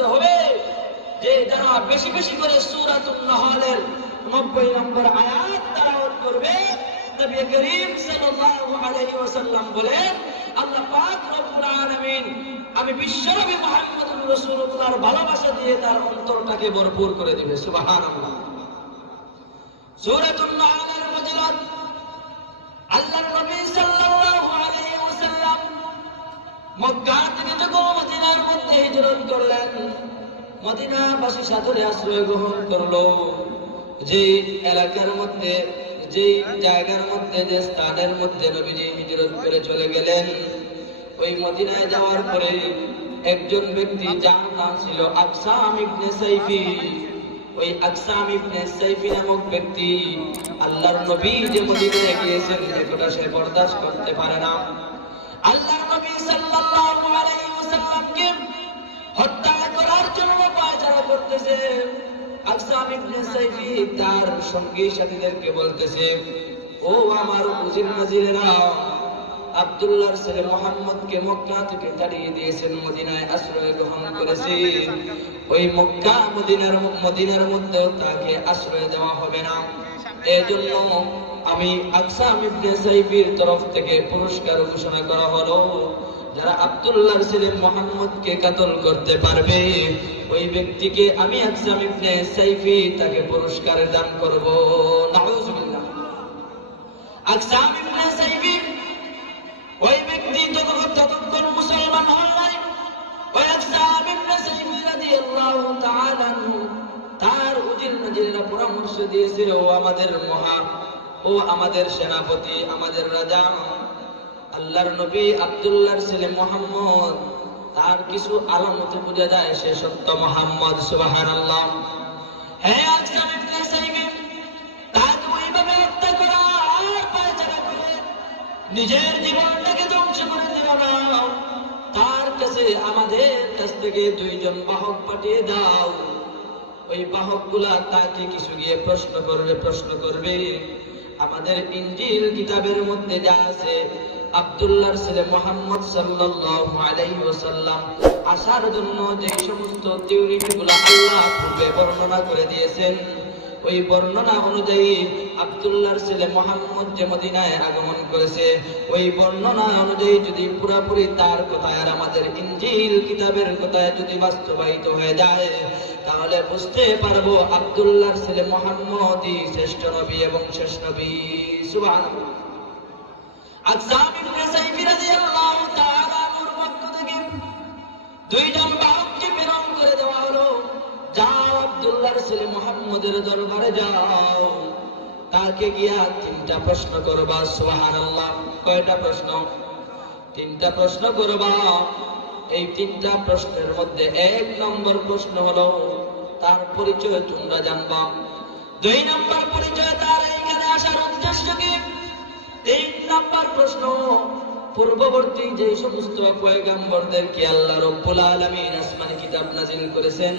করতে হবে যে যারা বেশি বেশি করে সূরাতুন নাহলের 90 নম্বর আয়াত তেলাওয়াত করবে। নবী করিম সাল্লাল্লাহু আলাইহি ওয়াসাল্লাম বলেন, আল্লাহ পাক রব্বুল আলামিন আমি বিশ্বনবী মুহাম্মদুর রাসূলুল্লাহর ভালোবাসা দিয়ে তার অন্তরটাকে ভরপুর করে দিবে। সুবহানাল্লাহ। সূরাতুন নাহলের ফজিলত, আল্লাহর নবী সাল্লাল্লাহু আলাইহি ওয়াসাল্লাম মক্কা থেকে যখন মদিনার মধ্যে হিজরত করলেন, মদিনাবাসী সাদরে আশ্রয় গ্রহণ করলো। যে এলাকার মধ্যে, যে জায়গার মধ্যে, যে স্থানের মধ্যে নবীজি হিজরত করে চলে গেলেন, ওই মদিনায় যাওয়ার পরে একজন ব্যক্তি যার নাম ছিল আকসাম ইবনে সাইফি, ওই আকসাম ইবনে সাইফি নামক ব্যক্তি আল্লাহর নবী যে মদিনায় গিয়েছেন এটা সে বরদাস্ত করতে পারে না। আল্লাহর নবী সাল্লাল্লাহু আলাইহি ওয়াসাল্লামকে হত্যা করার জন্য পায়চারা করতেছে। আকসাম ইবনে সাইফি তার সঙ্গী সাথীদেরকে বলতেছে, ও আমার উজির নাজিরেরা, আব্দুল্লাহর ছেলে মুহাম্মদকে মক্কা থেকে তাড়িয়ে দিয়েছেন, মদিনায় আশ্রয় গ্রহণ করেছে। ওই মক্কা মদিনার মধ্যে তাকে আশ্রয় দেওয়া হবে না। এজন্য আমি আকসাম ইবনে সাইফির তরফ থেকে পুরস্কার ঘোষণা করা হলো, যারা আব্দুল্লাহর ছেলে মুহাম্মদকে কাতল করতে পারবে ওই ব্যক্তিকে আমি আকসাম ইবনে সাইফি তাকে পুরস্কার দান করব। নাউজুবিল্লাহ। আকসাম ইবনে সাইফি ওই ব্যক্তি ততক্ষণ মুসলমান হন নাই। ওই আকসাম ইবনে সাইফি রাদিয়াল্লাহু তাআলা আনহু তার উজির নাজিরা পরামর্শ দিয়েছিল, ও আমাদের সেনাপতি, আমাদের রাজা, আল্লাহর নবী আব্দুল্লাহর ছেলে মুহাম্মদ, তার কিছু আলামতে বোঝা যায় সে সত্য মুহাম্মদ। সুবহানাল্লাহ। হ্যাঁ, আকসাম ইবনে সাইফি তাকে ওইভাবে হত্যা করা আর পায়চারা করে নিজের জীবনটাকে ধ্বংস করে দিল না। তার কাছে আমাদের কাছ থেকে 2 জন বাহক পাঠিয়ে দাও। ওই বাহকগুলা তাকে কিছু গিয়ে প্রশ্ন করবে। আমাদের ইনজিল কিতাবের মধ্যে যা আছে, আব্দুল্লাহর ছেলে মুহাম্মদ সাল্লাল্লাহু আলাইহি ওয়াসাল্লাম আসার জন্য যে সমস্ত থিওরিগুলো আল্লাহ পূর্বে বর্ণনা করে দিয়েছেন, ওই বর্ণনা অনুযায়ী আব্দুল্লাহর ছেলে মুহাম্মদ যে মদিনায় আগমন করেছে, ওই বর্ণনা অনুযায়ী যদি পুরোপুরি তার কথায় আর আমাদের ইনজিল কিতাবের কথায় যদি বাস্তবায়িত হয়ে যায়, তাহলে বুঝতে পারবো আব্দুল্লাহর ছেলে মুহাম্মদই শ্রেষ্ঠ নবী এবং শেষ নবী। সুবহানাল্লাহ। আকসাম ইবনে সাইফি রাদিয়াল্লাহু তাআলা আনহুর পক্ষ থেকে 2 জন বাহককে প্রেরণ করে দেওয়া হলো, যাও আব্দুল্লাহর ছেলে মুহাম্মদের দরবারে যাও, তাকে গিয়া 3টা প্রশ্ন করবা। সুবহানাল্লাহ। কয়টা প্রশ্ন? 3টা প্রশ্ন করবা। এই 3টা প্রশ্নের মধ্যে 1 নম্বর প্রশ্ন হলো তার পরিচয় তোমরা জানবা। 2 নম্বর পরিচয় তার এইখানে আসার উদ্দেশ্য কি। 3 নম্বর প্রশ্ন, পূর্ববর্তী যে সমস্ত পয়গম্বরদেরকে আল্লাহ রাব্বুল আলামিন আসমানি কিতাব নাজিল করেছেন,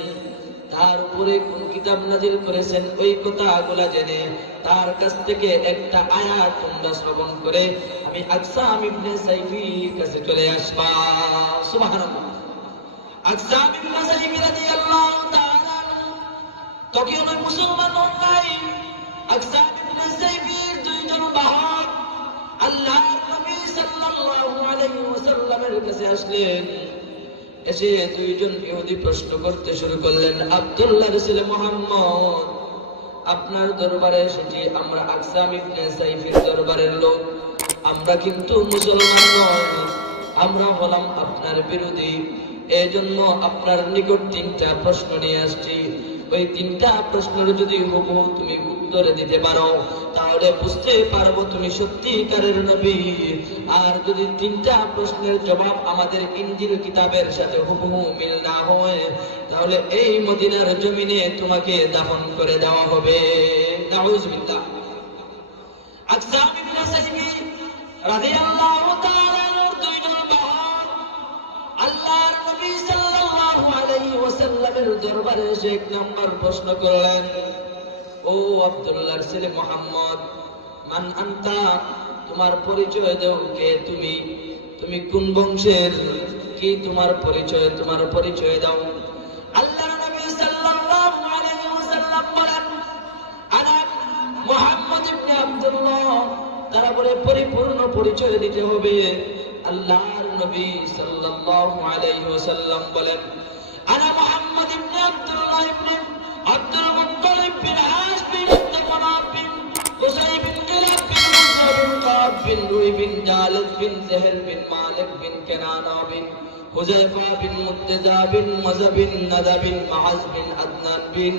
তার উপরে কোন কিতাব নাজিল করেছেন ওই কথাগুলো জেনে তার কাছ থেকে একটা আয়াত তোমরা শ্রবণ করে আমি আকসাম ইবনে সাইফির কাছে চলে আসবা। সুবহানাল্লাহ। আকসাম ইবনে সাইফি রাদিয়াল্লাহু তাআলা তখন মুসলমান হন নাই। আকসাম ইবনে সাইফির 2 জন বাহক আল্লাহর নবী সাল্লাল্লাহু আলাইহি ওয়াসাল্লামের কাছে আসলেন। এসে 2 জন ইহুদি প্রশ্ন করতে শুরু করলেন, আব্দুল্লাহর ছেলে মুহাম্মদ, আপনার দরবারে এসেছি আমরা আকসাম ইবনে সাইফির দরবারের লোক, আমরা কিন্তু মুসলমান নই, আমরা হলাম আপনার বিরোধী। এজন্য আপনার নিকট 3টা প্রশ্ন নিয়ে আসছি। ওই 3টা প্রশ্নের যদি হুবহু তুমি উত্তর দিতে পারো তাহলে বুঝতে পারবো তুমি সত্যিকারের নবী। আর যদি 3টা প্রশ্নের জবাব আমাদের ইনজিল কিতাবের সাথে হুবহু মিল না হয় তাহলে এই মদিনার জমিনে তোমাকে দাফন করে দেওয়া হবে। নাউজুবিল্লাহ। আকসাম ইবনে সাইফি রাদিয়াল্লাহু তাআলা আনহুর 2 জন বাহক আল্লাহর নবী সাল্লাল্লাহু আলাইহি ওয়াসাল্লামের দরবারে এসে 1 নম্বর প্রশ্ন করলেন, ও আব্দুল্লাহর ছেলে মুহাম্মদ, মান আনতা, তোমার পরিচয় দাও, কে তুমি, তুমি কোন বংশের, কি তোমার পরিচয় দাও। সাল্লাম বলেন, আনা মুহাম্মদ ইবনে আব্দুল্লাহ। তারা বলে পরিপূর্ণ পরিচয় দিতে হবে। আল্লাহর নবী সাল্লাল্লাহু আলাইহি ওয়াসাল্লাম বলেন, আনা মুহাম্মদ ইবনে আব্দুল্লাহ ইবনে আব্দুল মুত্তালিব বিন হাশ বিন আব্দুল মানাফ বিন কুসাই বিন কিলাব বিন মুযা বিন কাব বিন লুই বিন জালিদ বিন যাহর বিন মালিক বিন কেনানা বিন হুযায়ফা বিন মুত্তাজা বিন মাযা বিন নাদা বিন মাআজ বিন আদনান বিন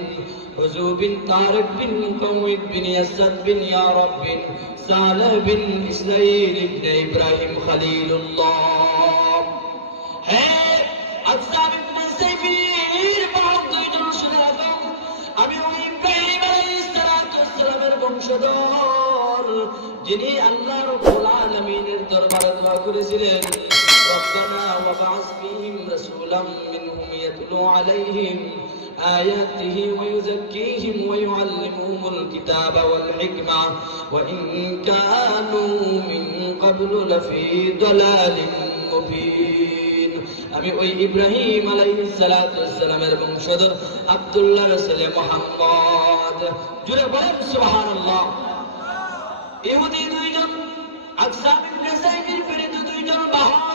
হুজু বিন তারিক বিন মুকাওয়িদ বিন ইয়াসাদ বিন ইয়ারাব বিন সালেহ বিন ইসরাঈল ইবনে ইব্রাহিম খলিলুল্লাহ। হে আকসাম ইবনে সাইফির বাহক দুইজন শুনে রাখো, আমি ওই ইব্রাহিম আলাইহিস সালামের বংশধর, যিনি আল্লাহ রাব্বুল আলামিনের দরবারে দোয়া করেছিলেন, রব্বানা ওয়াবআস ফীহিম রাসূলাম মিনহুম ইয়াতলু আলাইহিম আয়াতিহি ওয়া ইউযাক্কিহিম ওয়া ইউআল্লিমুহুমুল কিতাবা ওয়াল হিকমা ওয়া ইন কানু মিন ক্বাবলু লাফী দালালিন মুবিন। আমি ওই ইব্রাহিম আলাইহিস সালামের বংশধর আব্দুল্লাহর ছেলে মুহাম্মদ। জুড়ে বলেন সুবহানাল্লাহ। ইহুদি দুইজন, আকসাম ইবনে সাইফির প্রেরিত দুইজন বাহক।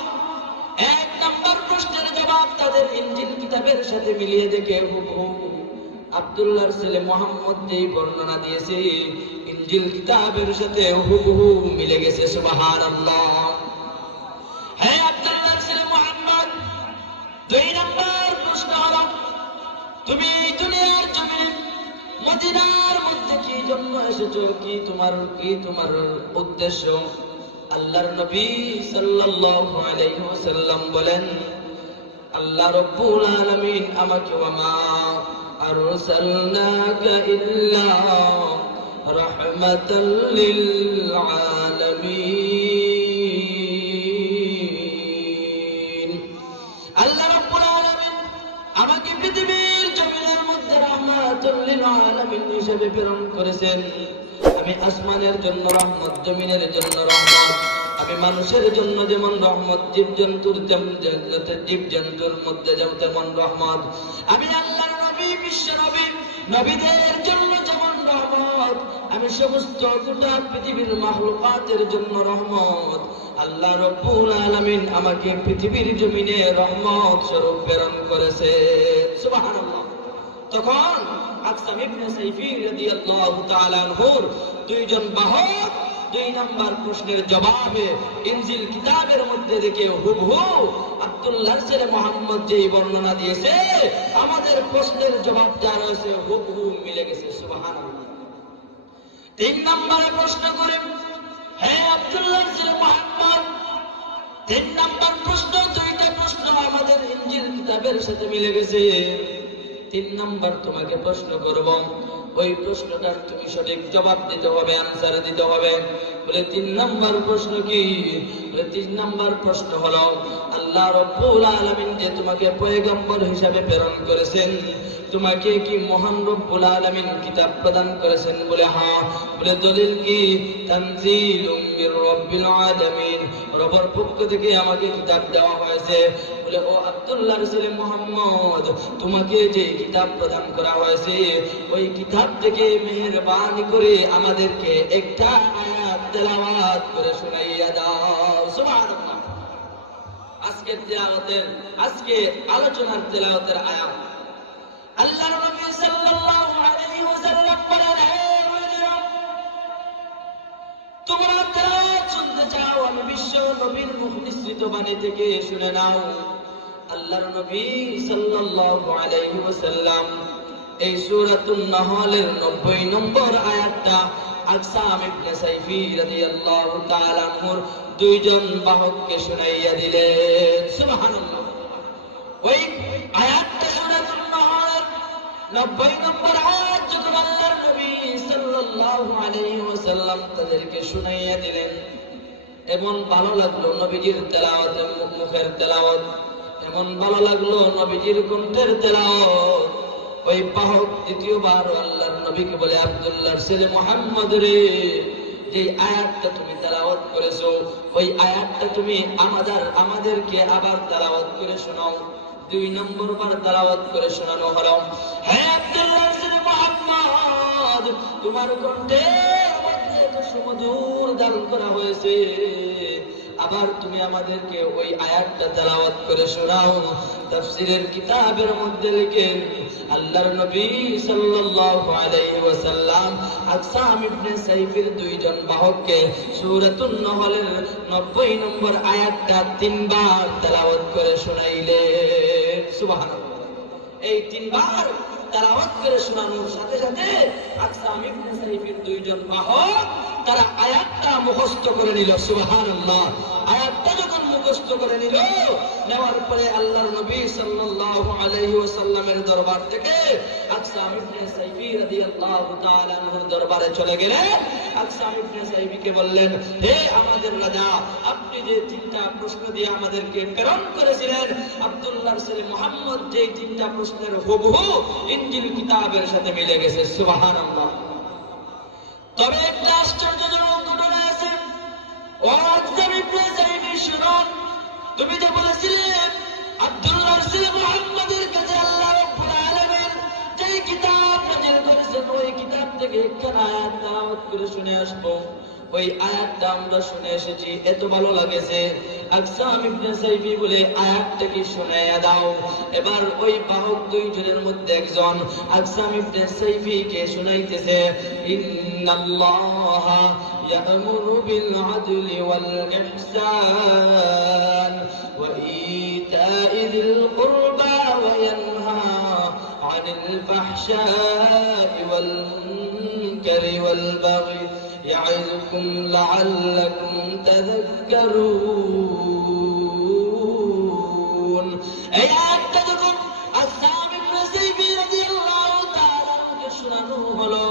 এক নম্বর প্রশ্নের জবাব তাদের ইনজিল কিতাবের সাথে মিলিয়ে দেখে হুবহু আব্দুল্লাহর ছেলে মুহাম্মদ যেই বর্ণনা দিয়েছে, ইনজিল কিতাবের সাথে হুবহু মিলে গেছে। সুবহানাল্লাহ। হে আব্দুল্লাহর ছেলে মুহাম্মদ, দুই নম্বর প্রশ্ন হলো, তুমি দুনিয়ার জমিনে মদিনার মধ্যে কি জন্য এসেছো? কি তোমার উদ্দেশ্য? আল্লাহর নবী সাল্লাল্লাহু আলাইহি ওয়াসাল্লাম বলেন, আল্লাহ রাব্বুল আলামিন আমাকে ওয়া মা আরসালনাকা ইল্লা রাহমাতাল লিল আলামিন। আল্লাহ রাব্বুল আলামিন আমাকে পৃথিবীর জমিনের মধ্যে রাহমাতুল লিল আলামিন হিসেবে প্রেরণ করেছেন। আমি আসমানের জন্য রহমত, জমিনের জন্য রহমত। আমি মানুষের জন্য যেমন রহমত, জীবজন্তুর মধ্যে তেমন রহমত। আমি আল্লাহর নবী, বিশ্ব নবী, নবীদের জন্য যেমন রহমত, আমি সমস্ত গোটা পৃথিবীর মাখলুকাতের জন্য রহমত। আল্লাহ রাব্বুল আলামিন আমাকে পৃথিবীর জমিনে রহমত স্বরূপ প্রেরণ করেছে। সুবহানাল্লাহ। তখন আকসাম ইবনে সাইফি রাদিয়াল্লাহু তাআলা আনহুর দুইজন বাহক দুই নাম্বার প্রশ্নের জবাবে ইনজিল কিতাবের মধ্যে দেখে হুবহু আব্দুল্লাহর ছেলে মুহাম্মদ যেই বর্ণনা দিয়েছে, আমাদের প্রশ্নের জবাব যা রয়েছে হুবহু মিলে গেছে। সুবহানাল্লাহ। তিন নম্বরে প্রশ্ন করে, হে আব্দুল্লাহর ছেলে মুহাম্মদ, তিন নম্বর প্রশ্ন, দুইটা প্রশ্ন আমাদের ইনজিল কিতাবের সাথে মিলে গেছে। তিন নম্বর তোমাকে প্রশ্ন করব, ওই প্রশ্নটার তুমি সঠিক জবাব দিতে হবে, আনসার দিতে হবে। বলে তিন নম্বর প্রশ্ন কি? বলে তিন নম্বর প্রশ্ন হলো, আল্লাহ রাব্বুল আলামিন যে তোমাকে পয়গম্বর হিসাবে প্রেরণ করেছেন, তোমাকে কি মহান রব্বুল আলামিন কিতাব প্রদান করেছেন? বলে হ্যাঁ। বলে দলিল কি? তানজিলুম মির রাব্বিল আলামিন, রবের পক্ষ থেকে আমাকে কিতাব দেওয়া হয়েছে। বলে ও আব্দুল্লাহর ছেলে মুহাম্মদ, তোমাকে যে কিতাব প্রদান করা হয়েছে, ওই কিতাব থেকে মেহেরবানি করে আমাদেরকে একটা আয়াত তেলাওয়াত করে শোনাইয়া দাও। সুবহানাল্লাহ। আজকে আলোচনার তেলাওয়াতের আয়াত আল্লাহর নবী সাল্লাল্লাহু আলাইহি ওয়াসাল্লাম বলেন, হে মুমিনেরা, তোমরা তেলাওয়াত শুনতে চাও, আমি বিশ্ব নবীর মুখ নিঃসৃত বাণী থেকে শুনে নাও। আল্লাহর নবী সাল্লাল্লাহু আলাইহি ওয়াসাল্লাম এই সূরাতুন নাহলের 90 নম্বর আয়াতটা আকসাম ইবনে সাইফি রাদিয়াল্লাহু তাআলা আনহুর দুইজন বাহককে শুনাইয়া দিলেন। সুবহানাল্লাহ। ওই আয়াতটা সূরাতুন নাহলের 90 নম্বর আয়াত যখন আল্লাহর নবী সাল্লাল্লাহু আলাইহি ওয়াসাল্লাম তাদেরকে শুনাইয়া দিলেন, এমন ভালো লাগলো নবীজির তেলাওয়াত, মুখের তেলাওয়াত, এমন ভালো লাগলো নবীজির কণ্ঠের তেলাওয়াত। ওই বাহক দ্বিতীয়বার আল্লাহর নবীকে বলে, আব্দুল্লাহর ছেলে মুহাম্মদ রে, যে আয়াতটা তুমি তেলাওয়াত করেছো, ওই আয়াতটা তুমি আমাদেরকে আবার তেলাওয়াত করে শোনাও। 2 নম্বর বার তেলাওয়াত করে শোনানো হলো। হে আব্দুল্লাহর ছেলে মুহাম্মদ, তোমার কণ্ঠের মধ্যে এত সুমধুর ধারণ করা হয়েছে, আবার তুমি আমাদেরকে ওই আয়াতটা তেলাওয়াত করে শোনাও। তাফসীরের কিতাবের মধ্যে লিখেন আল্লাহর নবী সাল্লাল্লাহু আলাইহি ওয়াসাল্লাম আকসাম ইবনে সাইফের দুইজন বাহককে সূরাতুন নহলের 90 নম্বর আয়াতটা 3 বার তেলাওয়াত করে শোনাইলেন। সুবহানাল্লাহ। এই 3 বার তেলাওয়াত করে শোনানোর সাথে সাথে আকসাম ইবনে সাইফের দুইজন বাহক তারা আয়াতটা মুখস্থ করে নিল। সুবহানাল্লাহ। আয়াতটা যখন মুখস্থ করে নিল, নেওয়ার পরে আল্লাহর নবী সাল্লাল্লাহু আলাইহি ওয়াসাল্লামের দরবার থেকে আকসাম ইবনে সাইফি রাদিয়াল্লাহু তাআলা আনহুর দরবারে চলে গেলেন। আকসাম ইবনে সাইফিকে বললেন, হে আমাদের রাজা, আপনি যে 3টা প্রশ্ন দিয়ে আমাদেরকে প্রেরণ করেছিলেন, আব্দুল্লাহর ছেলে মুহাম্মদ যে 3টা প্রশ্নের হুবহু ইনজিল কিতাবের সাথে মিলে গেছে। সুবহানাল্লাহ। তবে একটা আশ্চর্যজনক ঘটনা আছে। ও আকসাম ইবনে সাইফি, শুনুন, তুমি যে বলেছিলে আব্দুল্লাহর ছেলে মুহাম্মদের কাছে আল্লাহ রাব্বুল আলামিন যে কিতাব নাযিল করেছেন, ওই কিতাব থেকে একটা আয়াত তেলাওয়াত করে শুনে আসবো। ওই আয়াতটা আমরা শুনে এসেছি, এত ভালো লাগেছে। আকসাম ইবনে সাইফি বলে, আয়াতটা কি শোনায়া দাও। এবার ওই বাহক দুইজনের মধ্যে একজন আকসাম ইবনে সাইফিকে শোনাইতেছে, ইন্নাল্লাহা ইয়ামুরু বিল আদলি ওয়াল ইহসান ওয়া ইতাই যিল কুরবা ওয়া ইয়ানহা আনিল ফাহশাই ওয়াল মুনকারি ওয়াল বাগই يعظكم لعلكم تذكرون। এই আয়াতটা যখন আকসাম ইবনে সাইফি রাদিয়াল্লাহু তাআলা কে শোনানো হলো,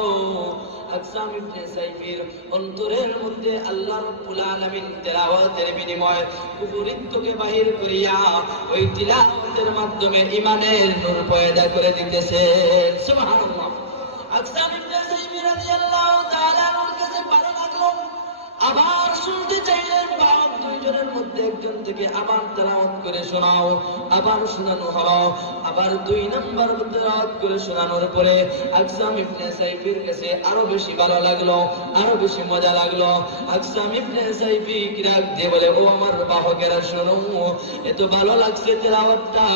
আকসাম ইবনে সাইফির অন্তরের মধ্যে আল্লাহ রাব্বুল আলামিন তেলাওয়াতের বিনিময়ে কুফরিত্বকে বাহির করিয়া ওই তিলাওয়াতের মাধ্যমে ঈমানের নূর পয়দা করে দিতেছেন। সুবহানাল্লাহ। আকসাম ইবনে সাইফি রাদিয়াল্লাহু তাআলা ভালো লাগলো, আবার শুনতে চাইলেন। বাপ দুইজনের মধ্যে একজন থেকে আবার তেলাওয়াত করে শোনাও। আবার শোনানো হলো। আবার 2 নাম্বার তেলাওয়াত করে শোনানোর পরে আকসাম ইবনে সাইফির কাছে আরো বেশি ভালো লাগলো, আরো বেশি মজা লাগলো। আকসাম ইবনে সাইফি কিরাক দিয়ে বলে, ও আমার বাহকেরা শোনো, এত ভালো লাগছে তেলাওয়াতটা।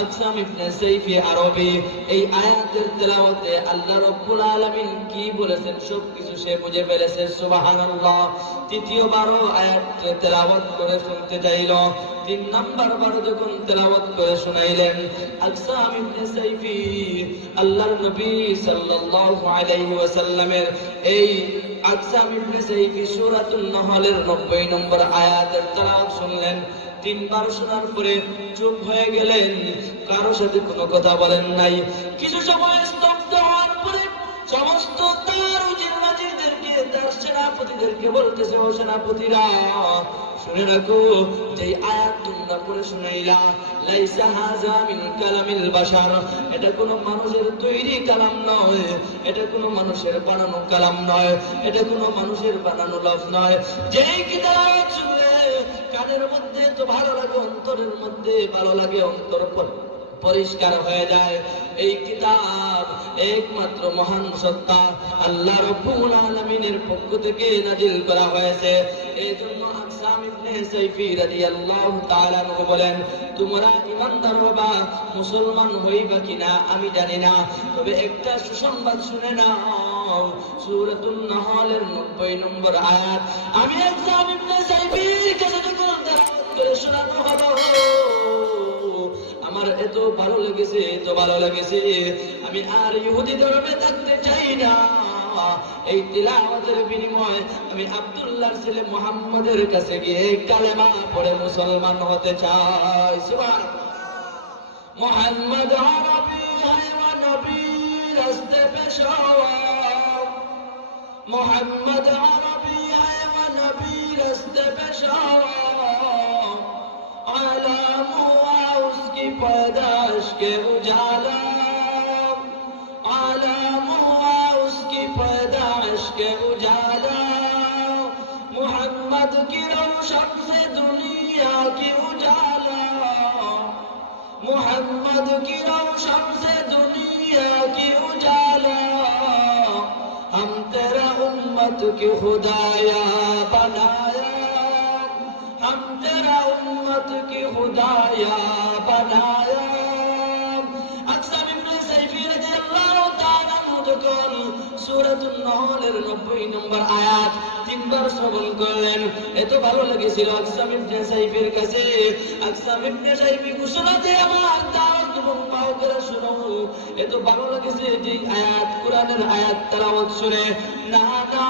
আকসাম ইবনে সাইফি আরবি এই আয়াতের তেলাওয়াতে আল্লাহ রাব্বুল আলামিন কি বলেছেন সবকিছু সে বুঝে ফেলেছে। সুবহানাল্লাহ। তৃতীয়বারও আয়াত তেলাওয়াত করে শুনতে চাইল। 3 নাম্বার বার যখন তেলাওয়াত করে শোনাইলেন আকসাম ইবনে সাইফি, আল্লাহর নবী সাল্লাল্লাহু আলাইহি ওয়াসাল্লামের এই আকসাম ইবনে সাইফি সূরাতুন নহলের 90 নম্বর আয়াতের তেলাওয়াত শুনলেন। 3 বার শোনার পরে চুপ হয়ে গেলেন, কারো সাথে কোনো কথা বলেন নাই। কিছু সময় স্তব্ধ হওয়ার পরে সমস্ত তার উজির-নাজিরদেরকে, তার সেনাপতিদেরকে বলতেছে, ও সেনাপতিরা, শুনে রাখো, যে আয়াত তোমরা পড়ে শুনাইলা, লাইসা হাযা মিন কালামিল বাশার, এটা কোনো মানুষের তৈরি কালাম নয়, এটা কোনো মানুষের বানানো কালাম নয়, এটা কোনো মানুষের বানানো লফজ নয়। যেই কিতাব শুনলে কানের মধ্যে তো ভালো লাগে, অন্তরের মধ্যে ভালো লাগে, অন্তর পরিষ্কার হয়ে যায়, এই কিতাব একমাত্র মহান সত্তা আল্লাহ রাব্বুল আলামিনের পক্ষ থেকে নাজিল করা হয়েছে। এইজন্য আকসাম ইবনে সাইফি রাদিয়াল্লাহু তাআলা আনহু বলেন, তোমরা ঈমানদার হবা, মুসলমান হইবা কিনা আমি জানি না, তবে একটা সুসংবাদ শুনে নাও। সূরাতুন নহলের 90 নম্বর আয়াত আমি আকসাম ইবনে সাইফির কাছে যখন তেলাওয়াত করে শোনানো হলো, আমার এত ভালো লেগেছে, এত ভালো লেগেছে, আমি আর ইহুদি ধর্মে থাকতে চাই না। এই তিলাওয়াতের বিনিময়ে আমি আব্দুল্লাহর ছেলে মুহাম্মদের কাছে গিয়ে কালেমা পড়ে মুসলমান হতে চাই। সুবহানাল্লাহ। মুহাম্মদ আরবি है व नबी रास्ते पे शवा, मुहम्मद अरबी है व नबी रास्ते पे शवा, आलम हुआ उसकी पैदाइश के उजाला, आलम हुआ उसकी पैदाइश के उजाला, मुहम्मद की रोशन से दुनिया की उजाला, मुहम्मद की रोशन से दुनिया की उजाला, हम उम्मत की खुदाया बनाया, हम तेरा उम्मत की खुदाया बनाया। আকসাম ইবনে সাইফি রাদিয়াল্লাহু তাআলা যখন সূরাতুন নাহলের 90 নম্বর আয়াত তিনবার শ্রবণ করলেন, এত ভালো লেগেছিল আকসাম ইবনে সাইফির কাছে। আকসাম ইবনে সাইফি ঘোষণা দিয়ে আমার দাওয়াত এবং মাওকেরা শুনো, এত ভালো লেগেছে যে আয়াত, কোরআনের আয়াত তেলাওয়াত শুনে, না না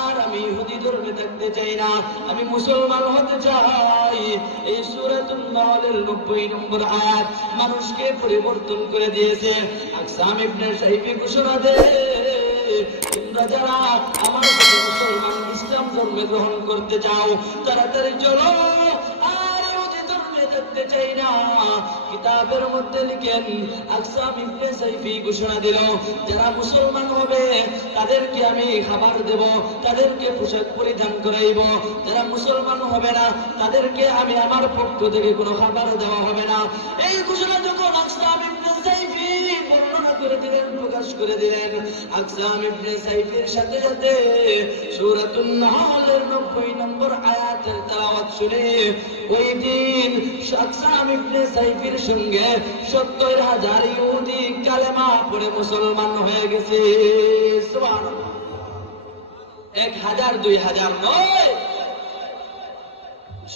আর আমি ইহুদি ধর্মে থাকতে চাই না, আমি মুসলমান হতে চাই। এই সূরাতুন নাহলের 90 নম্বর আয়াত মানুষকে পরিবর্তন করে দিয়েছে। আকসাম ইবনে সাইফি ঘোষণা দেয়, তোমরা যারা আমার সাথে মুসলমান ইসলাম ধর্মে গ্রহণ করতে চাও তাড়াতাড়ি চলো, আর ইহুদি ধর্মে থাকতে চাই না। কিতাবের মধ্যে লিখেন আকসাম ইবনে সাইফি ঘোষণা দিল, যারা মুসলমান হবে তাদেরকে আমি খাবার দেব, তাদেরকে পোশাক পরিধান করাইব, যারা মুসলমান হবে না তাদেরকে আমি আমার পক্ষ থেকে কোনো খাবার দেওয়া হবে না। এই ঘোষণা যখন আকসাম ইবনে সাইফি বর্ণনা করে দিলেন, প্রকাশ করে দিলেন, আকসাম ইবনে সাইফির সাথে সাথে সূরাতুন নাহলের 90 নম্বর আয়াতের তেলাওয়াত শুনে ওই দিন আকসাম ইবনে সাইফির সঙ্গে 70,000 ইহুদি কালেমা পড়ে মুসলমান হয়ে গেছে। সুবহানাল্লাহ। 1000 2000 নয়,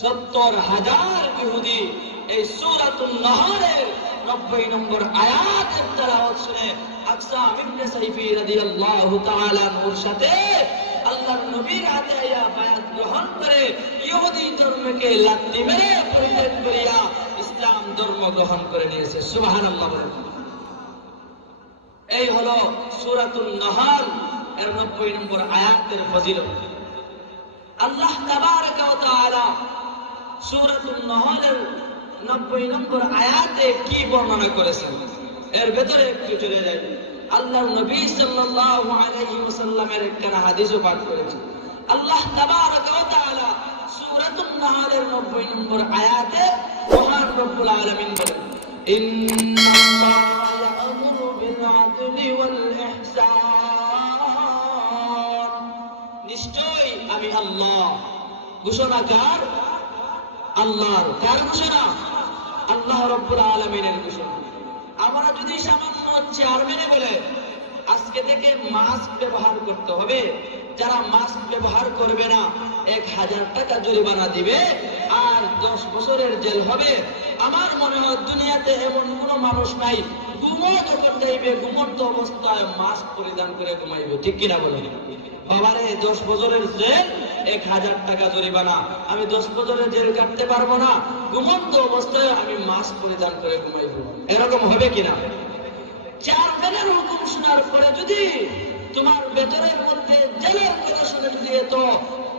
70,000 ইহুদি এই সূরাতুন নাহলের 90 নম্বর আয়াতের তেলাওয়াত শুনে আকসাম ইবনে সাইফি রাদিয়াল্লাহু তাআলা আনহুর সাথে আল্লাহর নবীর হাতে আয়া বায়াত গ্রহণ করে ইহুদি ধর্মকে লাথি মেরে পরিত্যাগ করিয়া ইসলাম ধর্ম গ্রহণ করে নিয়েছে। সুবহানাল্লাহ। এই হলো সূরাতুন নাহল এর 90 নম্বর আয়াতের ফজিলত। আল্লাহ তাবারক ওয়া তাআলা সূরাতুন নাহলের 90 নম্বর আয়াতে কি বর্ণনা করেছেন এর ভেতরে একটু চলে যাই। আল্লাহর নবী সাল্লাল্লাহু আলাইহি ওয়াসাল্লামের একটা হাদিসও পাঠ করেছেন। আল্লাহ তাবারক ওয়া তাআলা সূরাতুন নাহলের 90 নম্বর আয়াতে মহান রব্বুল আলামিন বলেন, ইন্নাল্লাহা ইয়া'মুরু বিল আদলি ওয়াল ইহসান, নিশ্চয়ই আমি আল্লাহ। ঘোষণাকার আল্লাহর। কার ঘোষণা? আল্লাহ রাব্বুল আলামিনের ঘোষণা। আমরা যদি সামান্য চেয়ারম্যানে বলে আজকে থেকে মাস্ক ব্যবহার করতে হবে, যারা মাস্ক ব্যবহার করবে না 1000 টাকা জরিমানা দিবে আর 10 বছরের জেল হবে, আমার মনে হয় দুনিয়াতে এমন কোনো মানুষ নাই ঘুমো যখন যাইবে ঘুমন্ত অবস্থায় মাস্ক পরিধান করে ঘুমাইবে। ঠিক কিনা বলেন? বাবারে 10 বছরের জেল, 1000 টাকা জরিমানা, আমি 10 বছরের জেল কাটতে পারবো না, ঘুমন্ত অবস্থায় আমি মাস্ক পরিধান করে ঘুমাইব। এরকম হবে কিনা? চেয়ারম্যানের হুকুম শোনার পরে যদি তোমার ভেতরের মধ্যে জেলের কথা শুনে যদি এত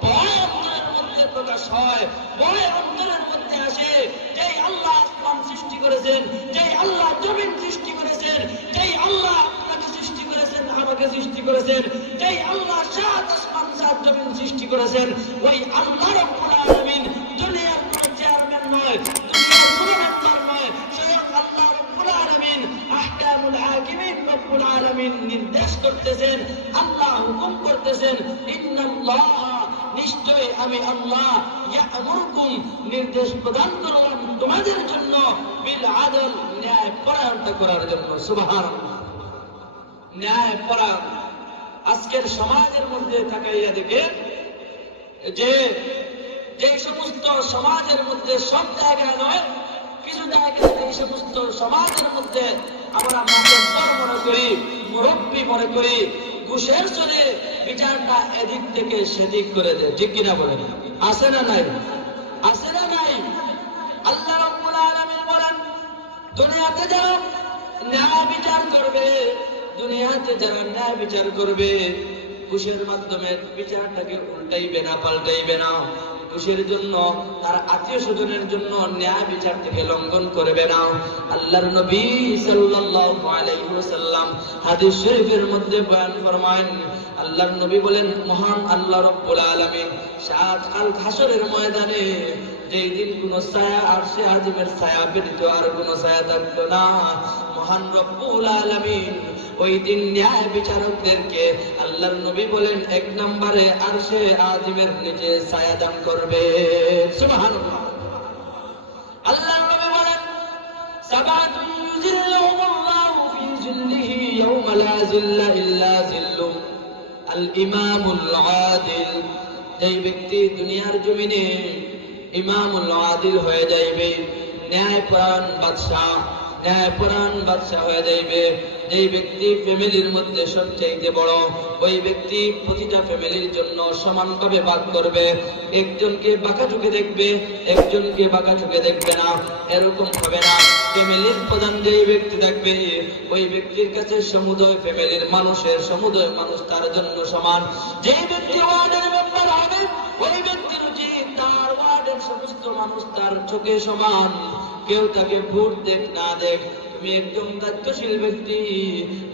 ভয় অন্তরের মধ্যে প্রকাশ হয়, ভয় অন্তরের মধ্যে আসে, যেই আল্লাহ আসমান সৃষ্টি করেছেন, যেই আল্লাহ জমিন সৃষ্টি করেছেন, যেই আল্লাহ আপনাকে সৃষ্টি করেছেন, আমাকে সৃষ্টি করেছেন, যেই আল্লাহ 7 আসমান 7 জমিন সৃষ্টি করেছেন, ওই আল্লাহ রাব্বুল আলামিন দুনিয়ার কোনো চেয়ারম্যান নয়, দুনিয়ার কোনো মেম্বার নয়, স্বয়ং আল্লাহ রাব্বুল আলামিন আহকামুল হাকিমিন রাব্বুল আলামিন নির্দেশ করতেছেন, আল্লাহ হুকুম করতেছেন, ইন্নাল্লাহা, নিশ্চয় আমি আল্লাহ, ইয়া'মুরুকুম, নির্দেশ প্রদান করলাম তোমাদের জন্য, বিল আদল, ন্যায় পরায়ণতা করার জন্য। সুবহানাল্লাহ। ন্যায় পরায়ণ। আজকের সমাজের মধ্যে তাকাইয়া দেখে যে সমস্ত সমাজের মধ্যে সব জায়গায় নয়, কিছু জায়গায় এই সমস্ত সমাজের মধ্যে আমরা মাতব্বর মনে করি, মুরব্বী মনে করি, ঘুষের চলে বিচারটা এদিক থেকে সেদিক করে দেয়। ঠিক কিনা বলেন? আছে না নাই? আছে না নাই? আল্লাহ রাব্বুল আলামিন বলেন, দুনিয়াতে যারা ন্যায় বিচার করবে, দুনিয়াতে যারা ন্যায় বিচার করবে, ঘুষের মাধ্যমে বিচারটাকে উল্টাইবে না, পাল্টাইবে না, ঘুষের জন্য তার আত্মীয় স্বজনের জন্য ন্যায় বিচার থেকে লঙ্ঘন করবে না। আল্লাহর নবী সাল্লাল্লাহু আলাইহি ওয়াসাল্লাম হাদিস শরীফের মধ্যে বয়ান ফরমায়েন, আল্লাহর নবী বলেন, মহান আল্লাহ রাব্বুল আলামিন সাত আল হাসরের ময়দানে যেই দিন কোন ছায়া আরশে আজিমের ছায়া ব্যতীত আর কোন ছায়া থাকতো না, মহান রব্বুল আলামিন ওই দিন ন্যায় বিচারকদেরকে আল্লাহর নবী বলেন এক নম্বরে আরশে আজিমের নিচে ছায়া দান করবে। সুবহানাল্লাহ। আল্লাহর নবী বলেন সাবাতুন ইউজিল্লুহুমুল্লাহু ফি জিল্লিহি ইয়াওমা লা জিল্লা ইল্লা জিল্লু আল ইমামুল আদিল। এই ব্যক্তি দুনিয়ার জমিনে ইমামুল আদিল হয়ে যাইবে, ন্যায়পরায়ণ বাদশা হয়ে যাইবে। যেই ব্যক্তি ফ্যামিলির মধ্যে সবচেয়ে বড়, ওই ব্যক্তি প্রতিটা ফ্যামিলির জন্য সমানভাবে ভাগ করবে। একজনকে বাঁকা চোখে দেখবে, একজনকে বাঁকা চোখে দেখবে না, এরকম হবে না। ফ্যামিলির প্রধান যেই ব্যক্তি থাকবে, ওই ব্যক্তির কাছে সমুদয় ফ্যামিলির সমুদয় মানুষ তার জন্য সমান। যেই ব্যক্তি ওয়ার্ডের মেম্বার হবে, ওই ব্যক্তির উচিত তার ওয়ার্ডের সমস্ত মানুষ তার চোখে সমান। কেউ তাকে ভোট দেখ না দেখ, তুমি একদম দায়িত্বশীল ব্যক্তি,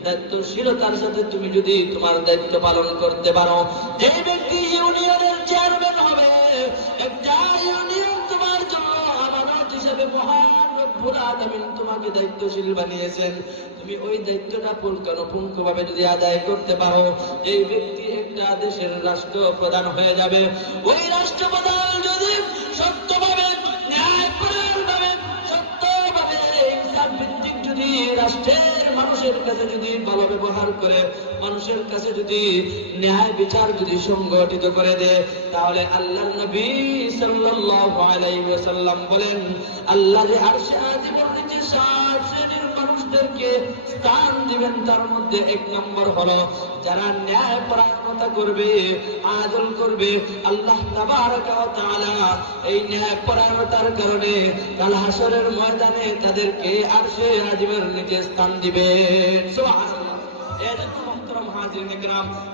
দায়িত্বশীলতার সাথে তুমি যদি তোমার দায়িত্ব পালন করতে পারো। যে ব্যক্তি ইউনিয়নের চেয়ারম্যান হবে, একটা ইউনিয়ন তোমার জন্য আমানত হিসেবে মহান রব্বুল আলামিন তোমাকে দায়িত্বশীল বানিয়েছেন। তুমি ওই দায়িত্বটা পুঙ্খানুপুঙ্খভাবে যদি আদায় করতে পারো, এই ব্যক্তি একটা দেশের রাষ্ট্রপ্রধান হয়ে যাবে। ওই রাষ্ট্রপ্রধান যদি সত্যভাবে ন্যায়পরায়ণভাবে সত্যভাবে ইনসাফ ভিত্তিক যদি রাষ্ট্রের মানুষের কাছে যদি ভালো ব্যবহার করে, মানুষের কাছে যদি ন্যায় বিচার যদি সংগঠিত করে দেয়, তাহলে আল্লাহর নবী সাল্লাল্লাহু আলাইহি ওয়াসাল্লাম বলেন আল্লাহ যে আরশে আজিমের নিচে 7 শ্রেণীর মানুষদেরকে স্থান দিবেন। তার মধ্যে এক নম্বর হলো যারা ন্যায়পরায়ণতা করবে, আদল করবে। আল্লাহ তাবারক ওয়া তাআলা এই ন্যায়পরায়ণতার কারণে কাল হাসরের ময়দানে তাদেরকে আরশে আজিমের নিচে স্থান দিবেন। সুবহানাল্লাহ।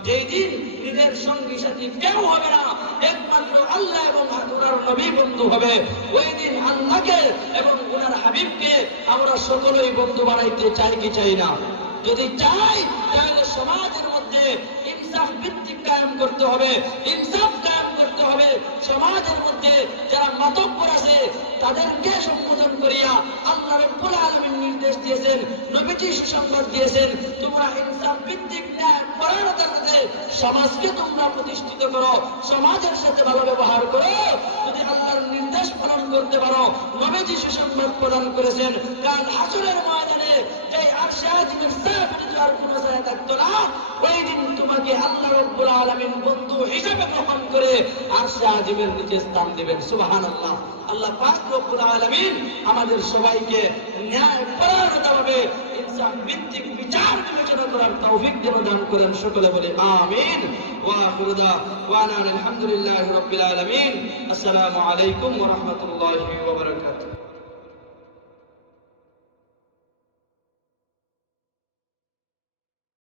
যেই দিন নিজের সঙ্গী সাথী কেউ হবে না, একমাত্র আল্লাহ এবং ওনার নবী বন্ধু হবে। ওই দিন আল্লাহকে এবং ওনার হাবিবকে আমরা সকলেই বন্ধু বানাইতে চাই কি চাই না? যদি চাই তাহলে সমাজের মধ্যে ইনসাফ ভিত্তিক কায়েম করতে হবে, ইনসাফ কায়েম করতে হবে। সমাজের মধ্যে যারা মাতব্বর আছে তাদেরকে সম্বোধন করিয়া আল্লাহ রাব্বুল আলামিন নির্দেশ দিয়েছেন, নবীজি সুসংবাদ দিয়েছেন, তোমরা ইনসাফ ভিত্তিক ন্যায়পরায়ণতার সাথে সমাজকে তোমরা প্রতিষ্ঠিত করো, সমাজের সাথে ভালো ব্যবহার করো। যদি আল্লাহর নির্দেশ পালন করতে পারো, নবীজি সুসংবাদ প্রদান করেছেন কাল হাসরের ময়দানে যেই আরশে আজিমের ছায়া ব্যতীত আর কোনো ছায়া থাকতো না, ওই দিন তোমাকে আল্লাহ রাব্বুল আলামিন বন্ধু হিসেবে গ্রহণ করে আরশে আজিমের নিচে স্থান দিবেন। সুবহানাল্লাহ। আল্লাহ পাক রব্বুল আলামিন আমাদের সবাইকে ন্যায়পরায়ণতাভাবে ইনসাফ ভিত্তিক বিচার বিবেচনা করার তৌফিক যেন দান করেন। সকলে বলি আমিন। ওয়া আখিরু দাওয়ানা আলহামদুলিল্লাহি রাব্বিল আলামিন। আসসালামু আলাইকুম ওয়া রাহমাতুল্লাহি ওয়া বারাকাতুহু।